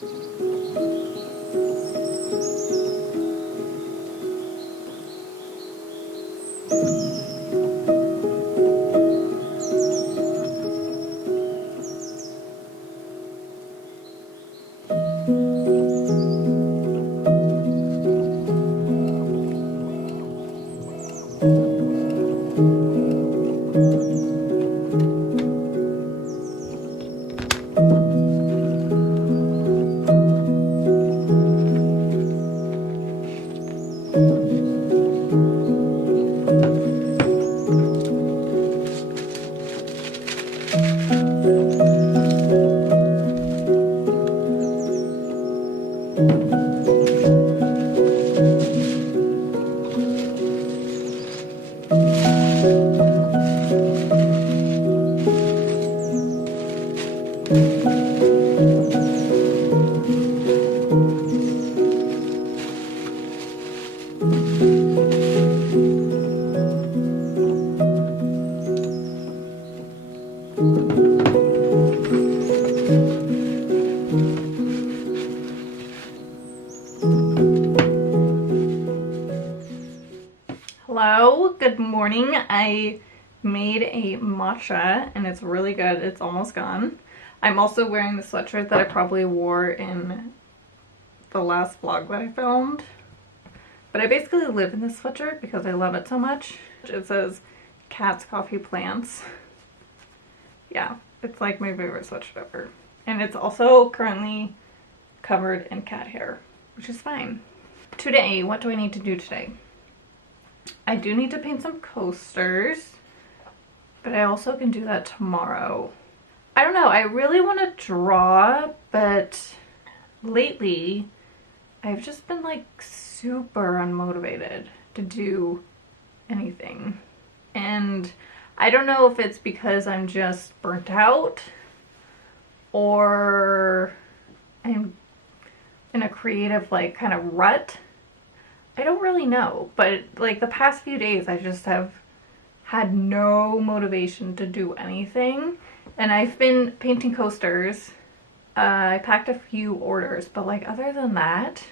Hello, good morning. I made a matcha and it's really good. It's almost gone. I'm also wearing the sweatshirt that I probably wore in the last vlog that I filmed. But I basically live in this sweatshirt because I love it so much. It says Cat's Coffee Plants. Yeah, it's like my favorite sweatshirt ever. And it's also currently covered in cat hair, which is fine. Today, what do I need to do today? I do need to paint some coasters, but I also can do that tomorrow. I don't know, I really want to draw, but lately I've just been like super unmotivated to do anything. And I don't know if it's because I'm just burnt out or I'm in a creative like kind of rut. I don't really know, but like the past few days I just have had no motivation to do anything, and I've been painting coasters. I packed a few orders, but like other than that,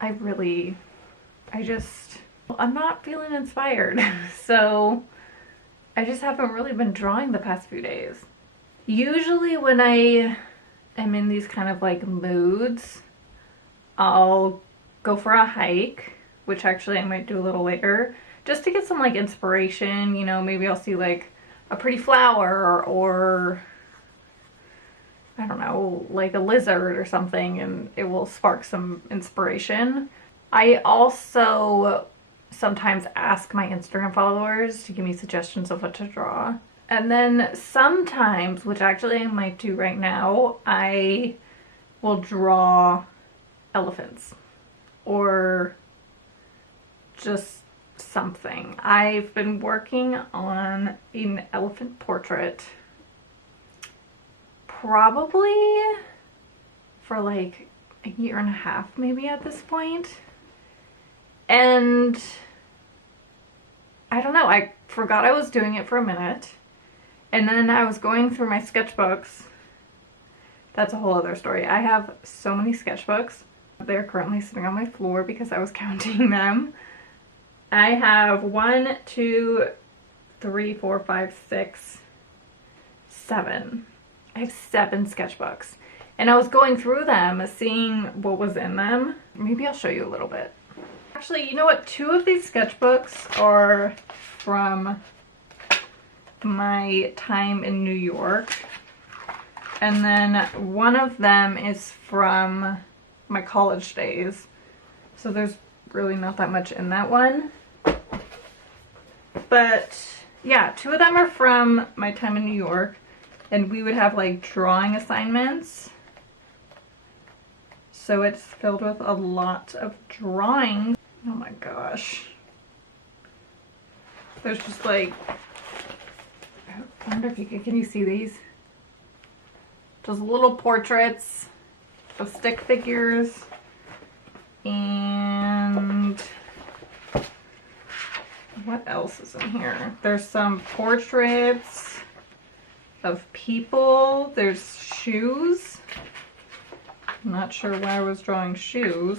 I'm not feeling inspired. So I just haven't really been drawing the past few days. Usually when I am in these kind of like moods, I'll go for a hike, which actually I might do a little later, just to get some like inspiration. You know, maybe I'll see like a pretty flower or I don't know, like a lizard or something, and it will spark some inspiration. I also sometimes ask my Instagram followers to give me suggestions of what to draw. And then sometimes, which actually I might do right now, I will draw elephants or just something. I've been working on an elephant portrait probably for like a year and a half maybe at this point. And I don't know, I forgot I was doing it for a minute. And then I was going through my sketchbooks. That's a whole other story. I have so many sketchbooks. They're currently sitting on my floor because I was counting them. I have 1, 2, 3, 4, 5, 6, 7. I have 7 sketchbooks. And I was going through them, seeing what was in them. Maybe I'll show you a little bit. Actually, you know what? 2 of these sketchbooks are from my time in New York. And then one of them is from my college days. So there's really not that much in that one. But yeah, 2 of them are from my time in New York. And we would have like drawing assignments. So it's filled with a lot of drawings. Oh my gosh. There's just like, I wonder if can you see these? Just little portraits of stick figures, and what else is in here? There's some portraits of people, there's shoes, I'm not sure why I was drawing shoes.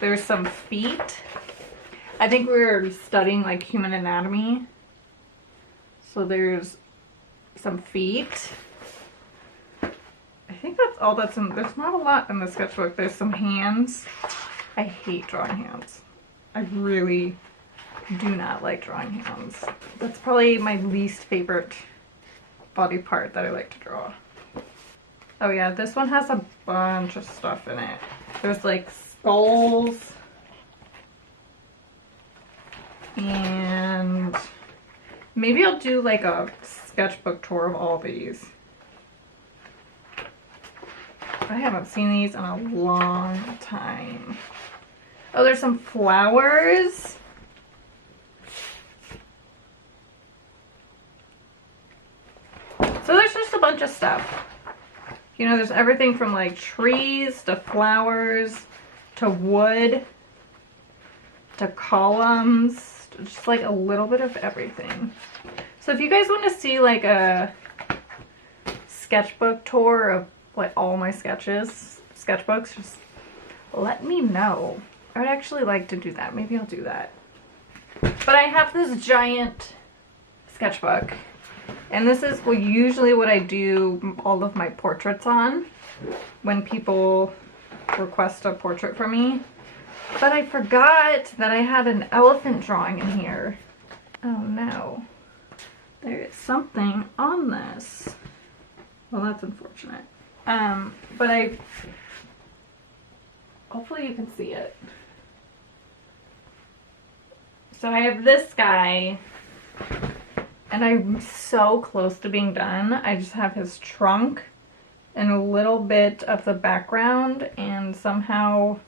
There's some feet. I think we were studying like human anatomy. So there's some feet. I think that's all that's in. There's not a lot in the sketchbook. There's some hands. I hate drawing hands. I really do not like drawing hands. That's probably my least favorite body part that I like to draw. Oh yeah, this one has a bunch of stuff in it. There's like skulls and maybe I'll do like a sketchbook tour of all these. I haven't seen these in a long time. Oh, there's some flowers. So there's just a bunch of stuff. You know, there's everything from like trees to flowers to wood to columns, to just like a little bit of everything. So if you guys want to see like a sketchbook tour of like all my sketchbooks, just let me know. I would actually like to do that. Maybe I'll do that. But I have this giant sketchbook. And this is usually what I do all of my portraits on when people request a portrait from me. But I forgot that I had an elephant drawing in here. Oh no. There is something on this. Well, that's unfortunate. But hopefully you can see it. So I have this guy. And I'm so close to being done. I just have his trunk and a little bit of the background, and somehow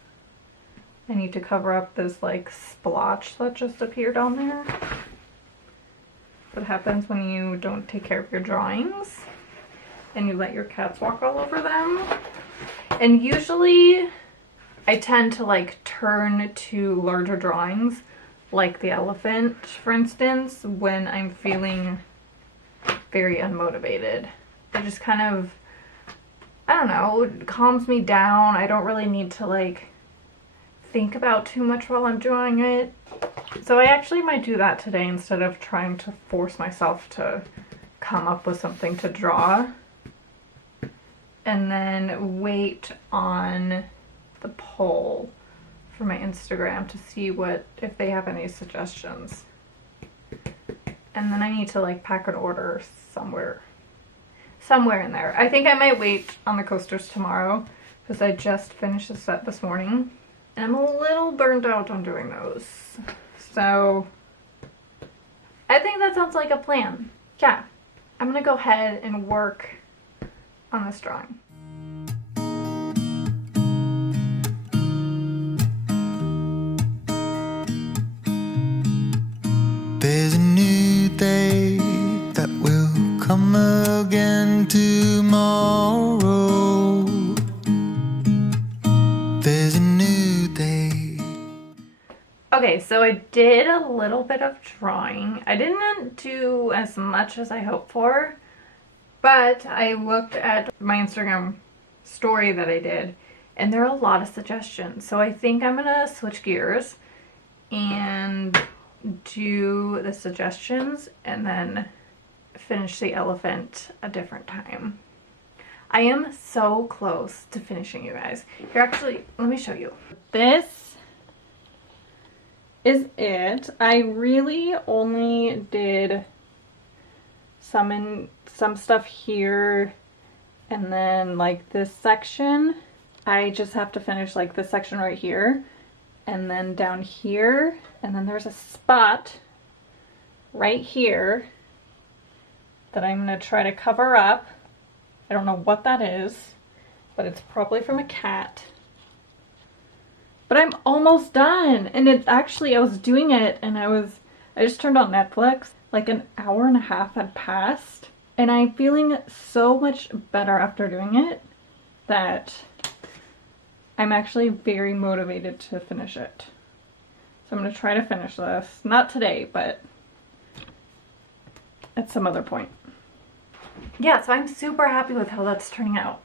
I need to cover up this like splotch that just appeared on there. What happens when you don't take care of your drawings and you let your cats walk all over them. And usually I tend to like turn to larger drawings, like the elephant, for instance, when I'm feeling very unmotivated. It just kind of, I don't know, it calms me down. I don't really need to like think about too much while I'm drawing it. So I actually might do that today instead of trying to force myself to come up with something to draw. And then wait on the poll for my Instagram to see if they have any suggestions. And then I need to like pack an order somewhere in there. I think I might wait on the coasters tomorrow because I just finished a set this morning and I'm a little burned out on doing those. So I think that sounds like a plan. Yeah, I'm gonna go ahead and work on this drawing. There's a new day that will come again tomorrow. There's a new day. Okay, so I did a little bit of drawing. I didn't do as much as I hoped for, but I looked at my Instagram story that I did, and there are a lot of suggestions. So I think I'm gonna switch gears and do the suggestions and then finish the elephant a different time. I am so close to finishing, you guys. Here, actually, let me show you. This is it. I really only did some stuff here and then like this section. I just have to finish like this section right here and then down here, and then there's a spot right here that I'm going to try to cover up. I don't know what that is, but it's probably from a cat. But I'm almost done, and it's actually, I was doing it and I just turned on Netflix, like an hour and a half had passed, and I'm feeling so much better after doing it that I'm actually very motivated to finish it. So I'm going to try to finish this. Not today, but at some other point. Yeah, so I'm super happy with how that's turning out.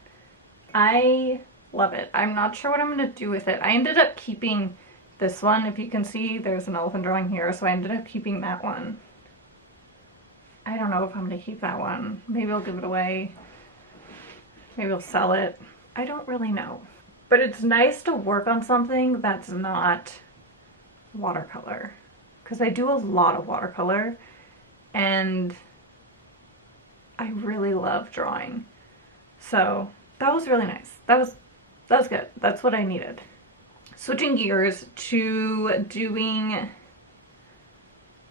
I Love it. I'm not sure what I'm going to do with it. I ended up keeping this one. If you can see, there's an elephant drawing here, so I ended up keeping that one. I don't know if I'm going to keep that one. Maybe I'll give it away. Maybe I'll sell it. I don't really know. But it's nice to work on something that's not watercolor. Because I do a lot of watercolor, and I really love drawing. So that was really nice. That was good. That's what I needed. Switching gears to doing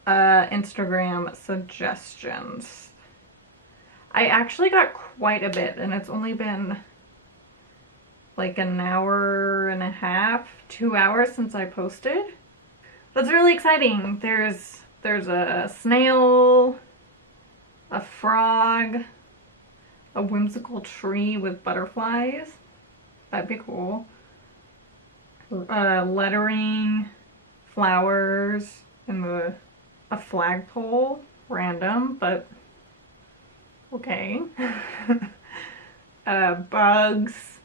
Instagram suggestions. I actually got quite a bit, and it's only been like an hour and a half, 2 hours since I posted. That's really exciting. There's a snail, a frog, a whimsical tree with butterflies. That'd be cool. Lettering, flowers, and a flagpole. Random, but okay. Bugs,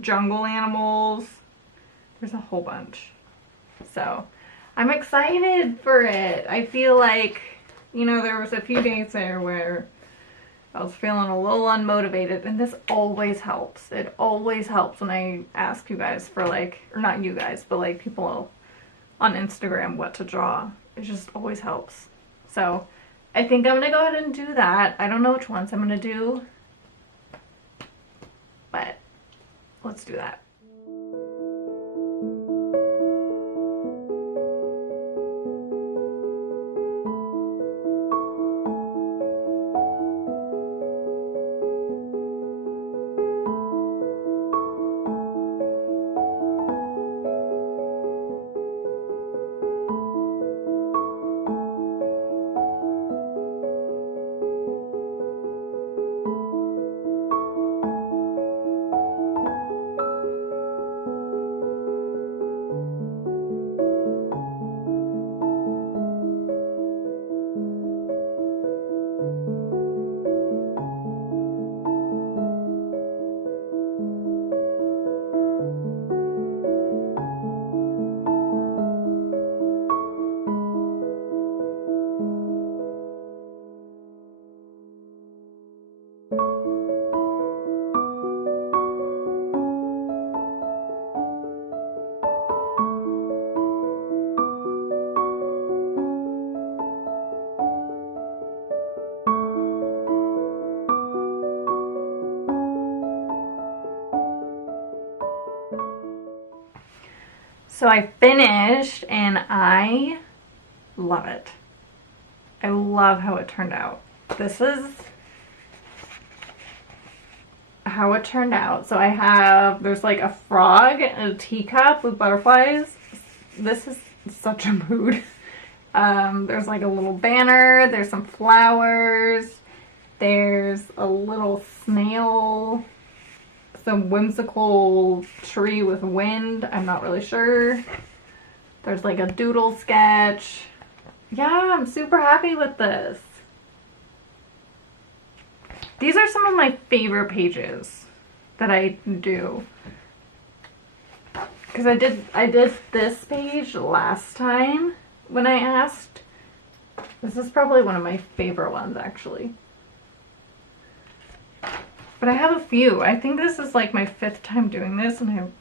jungle animals. There's a whole bunch. So I'm excited for it. I feel like, you know, there was a few days there where I was feeling a little unmotivated, and this always helps. It always helps when I ask you guys for, like, or not you guys, but like people on Instagram what to draw. It just always helps. So I think I'm gonna go ahead and do that. I don't know which ones I'm gonna do, but let's do that. So I finished, and I love it. I love how it turned out. This is how it turned out. So there's like a frog and a teacup with butterflies. This is such a mood. There's like a little banner, there's some flowers, there's a little snail, some whimsical tree with wind, I'm not really sure. There's like a doodle sketch. Yeah, I'm super happy with this. These are some of my favorite pages that I do. Because I did this page last time when I asked. This is probably one of my favorite ones, actually. But I have a few. I think this is like my 5th time doing this, and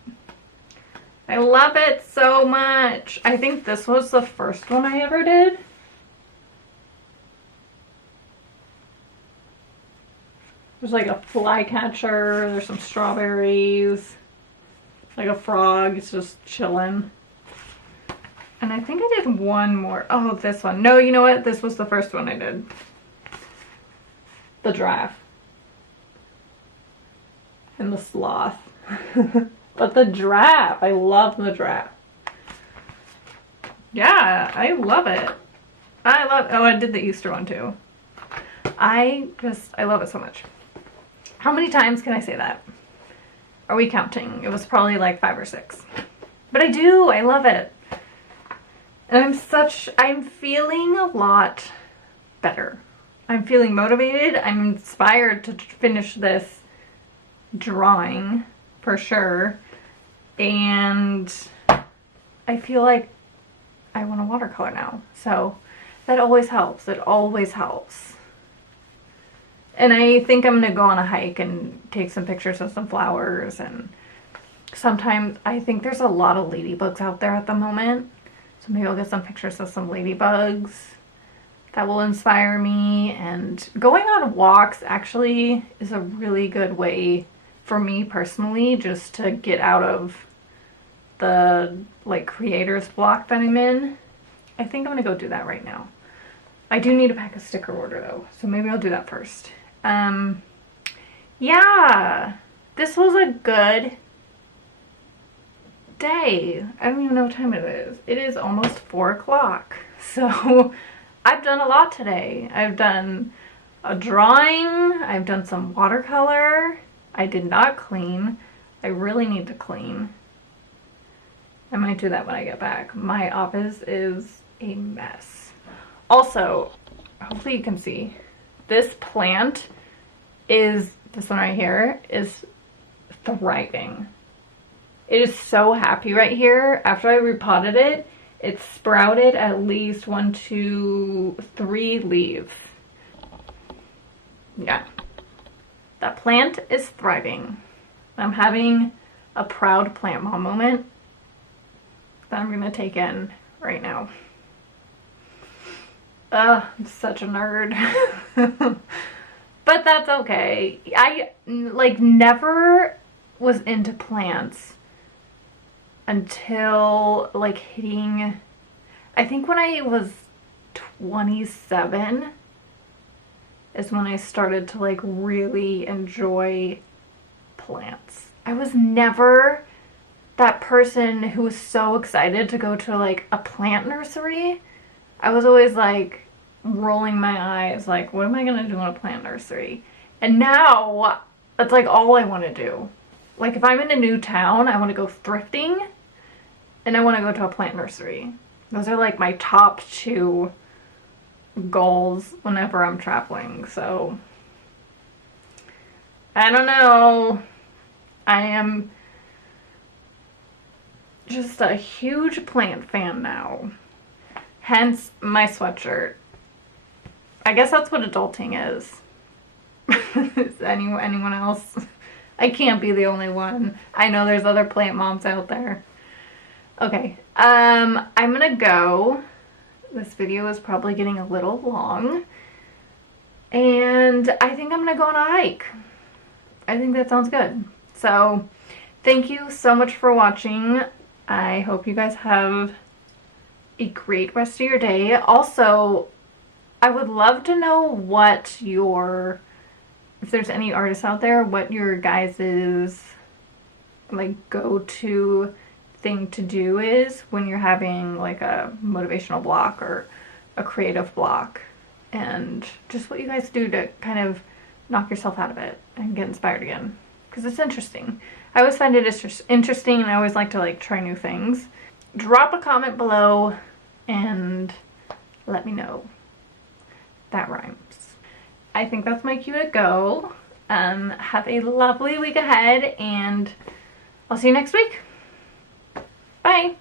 I love it so much. I think this was the first one I ever did. There's like a flycatcher, there's some strawberries, like a frog, it's just chilling. And I think I did one more. Oh, this one. No, you know what? This was the first one I did. The giraffe. And the sloth. But the giraffe. I love the giraffe. Yeah, I love it. Oh, I did the Easter one too. I love it so much. How many times can I say that? Are we counting? It was probably like 5 or 6. But I love it. And I'm feeling a lot better. I'm feeling motivated. I'm inspired to finish this drawing. for sure. And I feel like I want a watercolor now. So that always helps. It always helps. And I think I'm gonna go on a hike and take some pictures of some flowers, and sometimes I think there's a lot of ladybugs out there at the moment. So maybe I'll get some pictures of some ladybugs. That will inspire me. And going on walks actually is a really good way for me personally just to get out of the like creator's block that I'm in. I think I'm gonna go do that right now. I do need to pack a sticker order though, so maybe I'll do that first. Yeah, this was a good day. I don't even know what time it is. It is almost 4 o'clock. So I've done a lot today. I've done a drawing. I've done some watercolor. I did not clean. I really need to clean. I might do that when I get back. My office is a mess. Also, hopefully you can see, this plant is, this one right here, is thriving. It is so happy right here. After I repotted it, it sprouted at least 1, 2, 3 leaves. Yeah. That plant is thriving. I'm having a proud plant mom moment that I'm gonna take in right now. I'm such a nerd. But that's okay. I like never was into plants until like hitting, I think when I was 27 is when I started to like really enjoy plants. I was never that person who was so excited to go to like a plant nursery. I was always like rolling my eyes like, what am I gonna do in a plant nursery? And now that's like all I want to do. Like if I'm in a new town, I want to go thrifting and I want to go to a plant nursery. Those are like my top 2 goals whenever I'm traveling. So I don't know. I am just a huge plant fan now. Hence my sweatshirt. I guess that's what adulting is. Is anyone else? I can't be the only one. I know there's other plant moms out there. Okay, I'm gonna go. This video is probably getting a little long. And I think I'm gonna go on a hike. I think that sounds good. So, thank you so much for watching. I hope you guys have a great rest of your day. Also, I would love to know what your, if there's any artists out there, what your guys's like go-to thing to do is when you're having like a motivational block or a creative block, and just what you guys do to kind of knock yourself out of it and get inspired again, because it's interesting. I always find it interesting, and I always like to like try new things. Drop a comment below and let me know. That rhymes. I think that's my cue to go. Have a lovely week ahead, and I'll see you next week. Bye.